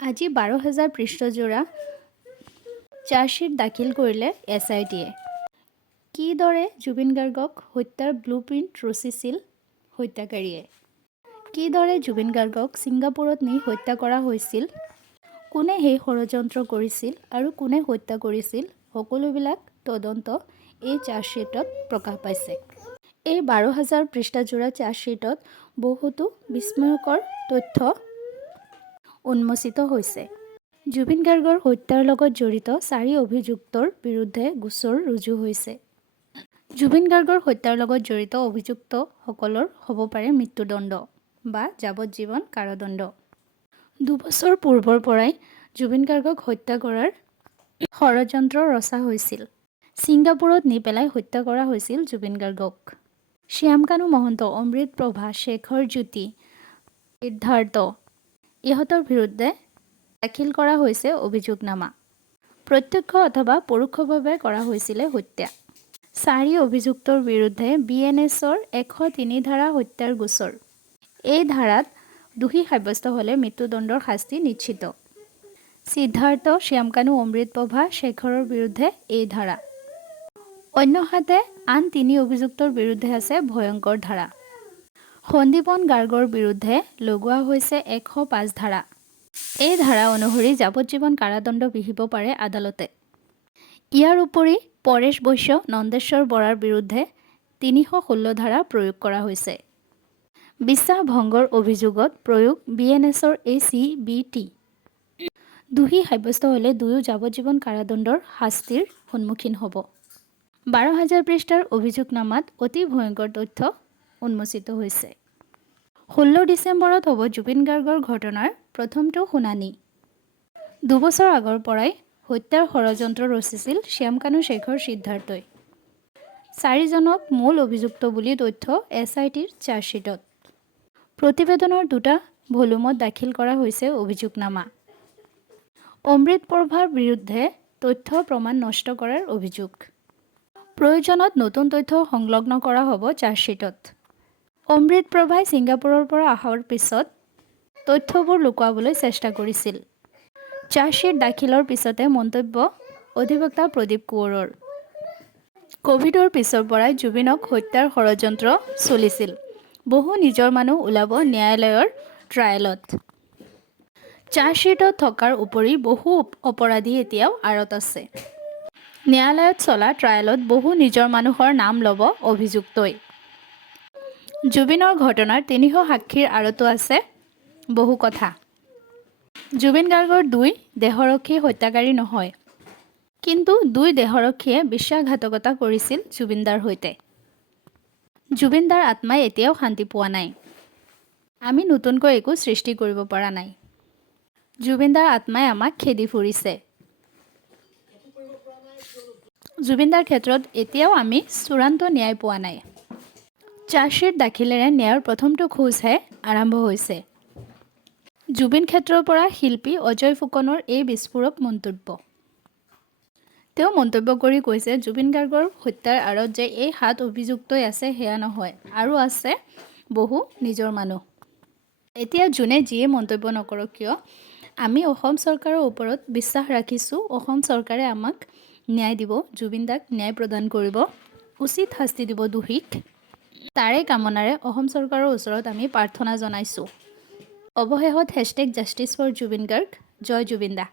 আজি 12,000 পৃষ্ঠজোৰা চাৰ্জশ্বিট দাখিল কৰিলে SITয়ে। কিদৰে জুবিন গাৰ্গক হত্যাৰ ব্লুপ্ৰিণ্ট ৰচিছিল হত্যাকাৰীয়ে? কিদৰে জুবিন গাৰ্গক ছিংগাপুৰত নি হত্যা কৰা হৈছিল? কোনে সেই ষড়যন্ত্ৰ কৰিছিল আৰু কোনে হত্যা কৰিছিল? সকলোবিলাক তদন্ত এই চাৰ্জশ্বিটত প্ৰকাশ পাইছে। এই 12,000 পৃষ্ঠাজোৰা চাৰ্জশ্বিটত বহুতো বিস্ময়কৰ তথ্য উন্মোচিত হৈছে। জুবিন গাৰ্গৰ হত্যাৰ লগত জড়িত 4 অভিযুক্তৰ বিৰুদ্ধে গোচৰ ৰুজু হৈছে। জুবিন গাৰ্গৰ হত্যাৰ লগত জড়িত অভিযুক্তসকলৰ হ'ব পাৰে মৃত্যুদণ্ড বা যাৱজ্জীৱন কাৰাদণ্ড। 2 বছৰ পূৰ্বৰ পৰাই জুবিন গাৰ্গক হত্যা কৰাৰ ষড়যন্ত্ৰ ৰচা হৈছিল। ছিংগাপুৰত নি পেলাই হত্যা কৰা হৈছিল জুবিন গাৰ্গক। শ্যামকানু মহন্ত, অমৃত প্ৰভা, শেখৰ জ্যোতি, সিদ্ধাৰ্থ ইহঁতৰ বিৰুদ্ধে দাখিল কৰা হৈছে অভিযোগনামা। প্ৰত্যক্ষ অথবা পৰোক্ষভাৱে কৰা হৈছিলে হত্যা। 4 অভিযুক্তৰ বিৰুদ্ধে BNSৰ 103 ধাৰা হত্যাৰ গোচৰ। এই ধাৰাত দোষী সাব্যস্ত হ'লে মৃত্যুদণ্ডৰ শাস্তি নিশ্চিত। সিদ্ধাৰ্থ, শ্যামকানু, অমৃত প্ৰভা, শেখৰৰ বিৰুদ্ধে এই ধাৰা। অন্যহাতে আন 3 অভিযুক্তৰ বিৰুদ্ধে আছে ভয়ংকৰ ধাৰা। সন্দীপন গাৰ্গৰ বিৰুদ্ধে লগোৱা হৈছে 105 ধাৰা। এই ধাৰা অনুসৰি যাৱজ্জীৱন কাৰাদণ্ড বিহিব পাৰে আদালতে। ইয়াৰ উপৰি পৰেশ বৈশ্য, নন্দেশ্বৰ বৰাৰ বিৰুদ্ধে 316 ধাৰা প্ৰয়োগ কৰা হৈছে। বিশ্বাস ভংগৰ অভিযোগত প্ৰয়োগ BNSৰ ACBT। দোষী সাব্যস্ত হ'লে দুয়ো যাৱজ্জীৱন কাৰাদণ্ডৰ শাস্তিৰ সন্মুখীন হ'ব। 12,000 পৃষ্ঠাৰ অভিযোগনামাত অতি ভয়ংকৰ তথ্য উন্মোচিত হৈছে। 16 ডিচেম্বৰত হ'ব জুবিন গাৰ্গৰ ঘটনাৰ প্ৰথমটো শুনানি। 2 বছৰ আগৰ পৰাই হত্যাৰ ষড়যন্ত্ৰ ৰচিছিল শ্যামকানু, শেখৰ, সিদ্ধাৰ্থই। 4 জনক মূল অভিযুক্ত বুলি তথ্য SITৰ চাৰ্জশ্বিটত। প্ৰতিবেদনৰ 2টা ভলিউমত দাখিল কৰা হৈছে অভিযোগনামা। অমৃত প্ৰভাৰ বিৰুদ্ধে তথ্য প্ৰমাণ নষ্ট কৰাৰ অভিযোগ। প্ৰয়োজনত নতুন তথ্য সংলগ্ন কৰা হ'ব চাৰ্জশ্বিটত। অমৃত প্ৰভাই ছিংগাপুৰৰ পৰা অহাৰ পিছত তথ্যবোৰ লুকুৱাবলৈ চেষ্টা কৰিছিল। চাৰ্জশ্বিট দাখিলৰ পিছতে মন্তব্য অধিবক্তা প্ৰদীপ কোঁৱৰৰ। ক'ভিডৰ পিছৰ পৰাই জুবিনক হত্যাৰ ষড়যন্ত্ৰ চলিছিল। বহু নিজৰ মানুহ ওলাব ন্যায়ালয়ৰ ট্ৰায়েলত। চাৰ্জশ্বিটত থকাৰ উপৰি বহু অপৰাধী এতিয়াও আঁৰত আছে। ন্যায়ালয়ত চলা ট্ৰায়েলত বহু নিজৰ মানুহৰ নাম ল'ব অভিযুক্তই। জুবিনৰ ঘটনাৰ 300 সাক্ষীৰ আঁৰতো আছে বহু কথা। জুবিন গাৰ্গৰ 2 দেহৰক্ষী হত্যাকাৰী নহয়। কিন্তু 2 দেহৰক্ষীয়ে বিশ্বাসঘাতকতা কৰিছিল জুবিনদাৰ সৈতে। জুবিনদাৰ আত্মাই এতিয়াও শান্তি পোৱা নাই। আমি নতুনকৈ একো সৃষ্টি কৰিব পৰা নাই। জুবিনদাৰ আত্মাই আমাক খেদি ফুৰিছে। জুবিনদাৰ ক্ষেত্ৰত এতিয়াও আমি চূড়ান্ত ন্যায় পোৱা নাই। চাৰ্জশ্বিট দাখিলেৰে ন্যায়ৰ প্ৰথমটো খোজহে আৰম্ভ হৈছে। জুবিন ক্ষেত্ৰৰ পৰা শিল্পী অজয় ফুকনৰ এই বিস্ফোৰক মন্তব্য। তেওঁ মন্তব্য কৰি কৈছে, জুবিন গাৰ্গৰ হত্যাৰ আঁৰত যে এই 7 অভিযুক্তই আছে সেয়া নহয়, আৰু আছে বহু নিজৰ মানুহ। এতিয়া যোনে যিয়ে মন্তব্য নকৰক কিয়, আমি অসম চৰকাৰৰ ওপৰত বিশ্বাস ৰাখিছোঁ। অসম চৰকাৰে আমাক ন্যায় দিব, জুবিনদাক ন্যায় প্ৰদান কৰিব, উচিত শাস্তি দিব দোষীক। তাৰে কামনাৰে অসম চৰকাৰৰ ওচৰত আমি প্ৰাৰ্থনা জনাইছোঁ। অৱশেষত #জাষ্টিছ ফৰ জুবিন গাৰ্গ। জয় জুবিন দা।